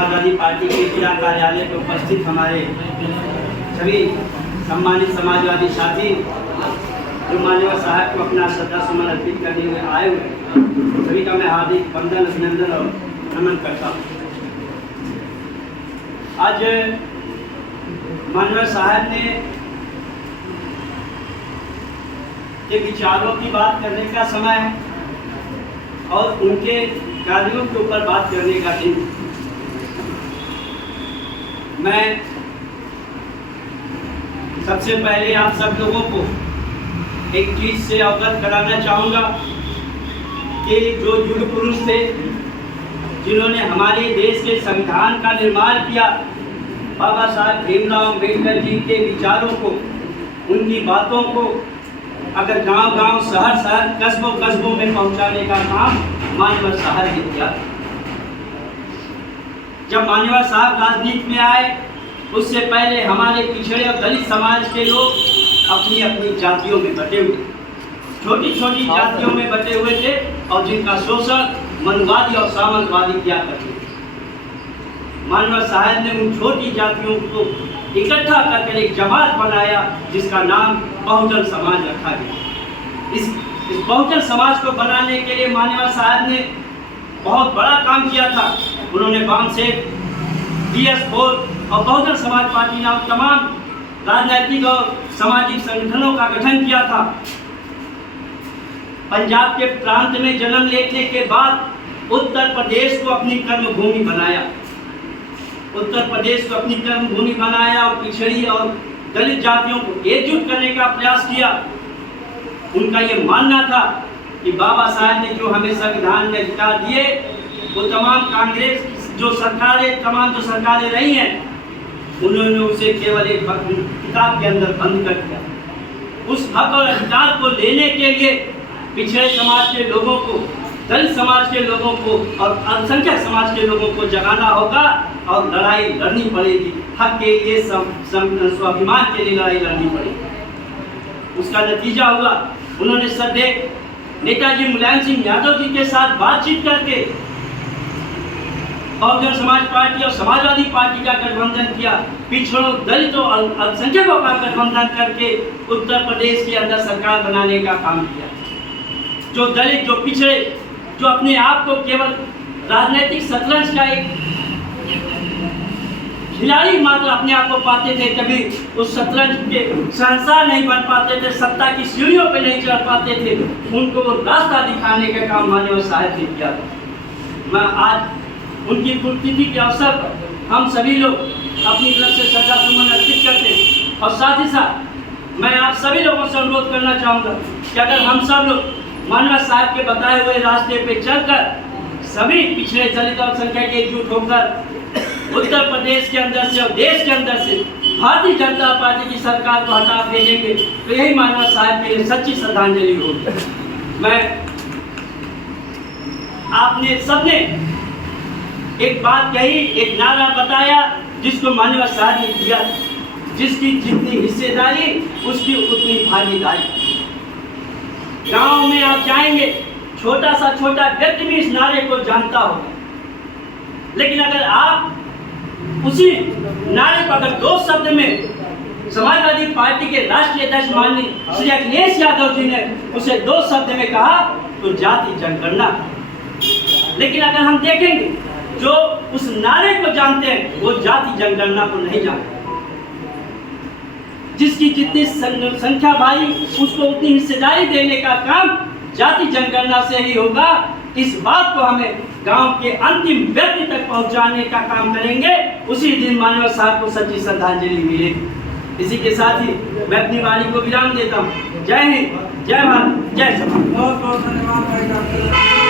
Samajwadi party के जिला कार्यालय पर उपस्थित हमारे सभी सम्मानित समाजवादी साथी जो मान्यवर साहब को अपना श्रद्धा सुमन अर्पित करने हुए आए हुए सभी का मैं हार्दिक वंदन अभिनंदन और नमन करता हूँ। आज मान्यवर साहब ने के विचारों की बात करने का समय है और उनके कार्यों के ऊपर बात करने का दिन। मैं सबसे पहले आप सब लोगों को एक चीज से अवगत कराना चाहूँगा कि जो युग पुरुष थे जिन्होंने हमारे देश के संविधान का निर्माण किया, बाबा साहब भीमराव अम्बेडकर जी के विचारों को, उनकी बातों को अगर गांव-गांव, शहर-शहर, कस्बों-कस्बों में पहुंचाने का काम मान्यवर साहब ने किया। जब मान्यवर साहब राजनीति में आए उससे पहले हमारे पिछड़े और दलित समाज के लोग अपनी अपनी जातियों में बटे हुए, छोटी छोटी जातियों में बटे हुए थे और जिनका शोषण मनवादी और सामंतवादी किया करते थे। मान्यवर साहब ने उन छोटी जातियों को इकट्ठा करके एक जमात बनाया जिसका नाम बहुजन समाज रखा गया। इस बहुजन समाज को बनाने के लिए मान्यवर साहब ने बहुत बड़ा काम किया था। उन्होंने बामसेठ, DS4 और बहुजन समाज पार्टी नाम तमाम राजनीतिक और सामाजिक संगठनों का गठन किया था। पंजाब के प्रांत में जन्म लेने के बाद उत्तर प्रदेश को अपनी कर्मभूमि बनाया। उत्तर प्रदेश को अपनी कर्मभूमि बनाया और पिछड़ी और दलित जातियों को एकजुट करने का प्रयास किया। उनका ये मानना था कि बाबा साहब ने जो हमें संविधान में अधिकार दिए वो तमाम कांग्रेस जो सरकारें रही हैं उन्होंने उसे केवल एक किताब के अंदर बंद कर दिया। उस हक और अधिकार को लेने के लिए पिछड़े समाज के लोगों को, दलित समाज के लोगों को और अल्पसंख्यक समाज के लोगों को जगाना होगा और लड़ाई लड़नी पड़ेगी। हक के लिए, स्वाभिमान के लिए लड़ाई लड़नी पड़ेगी। उसका नतीजा हुआ उन्होंने श्रद्धेय नेताजी मुलायम सिंह यादव जी के साथ बातचीत करके बहुजन समाज पार्टी और समाजवादी पार्टी का गठबंधन किया। पिछड़ों, दलितों और अल्पसंख्यकों का गठबंधन करके उत्तर प्रदेश के अंदर सरकार बनाने का काम किया। जो दलित, जो पिछड़े, जो अपने आप को केवल राजनीतिक शतरंज का एक खिलाड़ी मात्र अपने आप को पाते थे, कभी उस शतरंज के शहंशाह नहीं बन पाते थे, सत्ता की सीढ़ियों पे नहीं चढ़ पाते थे, उनको वो रास्ता दिखाने का काम मान्यवर साहब ने किया। मैं आज उनकी पुण्यतिथि के अवसर पर हम सभी लोग अपनी तरफ से श्रद्धा सुमन अर्पित करते हैं और साथ ही साथ मैं आप सभी लोगों से अनुरोध करना चाहूँगा कि अगर हम सब लोग मान्यवर साहब के बताए हुए रास्ते पे चलकर सभी पिछड़े दलित और संख्यक एकजुट होकर उत्तर प्रदेश के अंदर से और देश के अंदर से भारतीय जनता पार्टी की सरकार को हटा देंगे तो यही मान्यवर साहब के लिए सच्ची श्रद्धांजलि होगी। मैं आपने सबने एक बात कही, एक नारा बताया जिसको मान्यवर साहब ने किया, जिसकी जितनी हिस्सेदारी उसकी उतनी भागीदारी। गांव में आप जाएंगे, छोटा सा छोटा व्यक्ति भी इस नारे को जानता होगा, लेकिन अगर आप उसी नारे को अगर दो शब्द में समाजवादी पार्टी के राष्ट्रीय अध्यक्ष माननीय श्री अखिलेश यादव जी ने उसे दो शब्द में कहा तो जाति जनगणना। लेकिन अगर हम देखेंगे जो उस नारे को जानते हैं वो जाति जनगणना को नहीं जानते। जिसकी जितनी संख्या भारी उसको उतनी हिस्सेदारी देने का काम जाति जनगणना से ही होगा। इस बात को हमें गांव के अंतिम व्यक्ति तक पहुंचाने का काम करेंगे, उसी दिन मान्यवर साहब को सच्ची श्रद्धांजलि मिलेगी। इसी के साथ ही मैं अपनी वाणी को विराम देता हूँ। जय हिंद, जय भारत, जय समाज।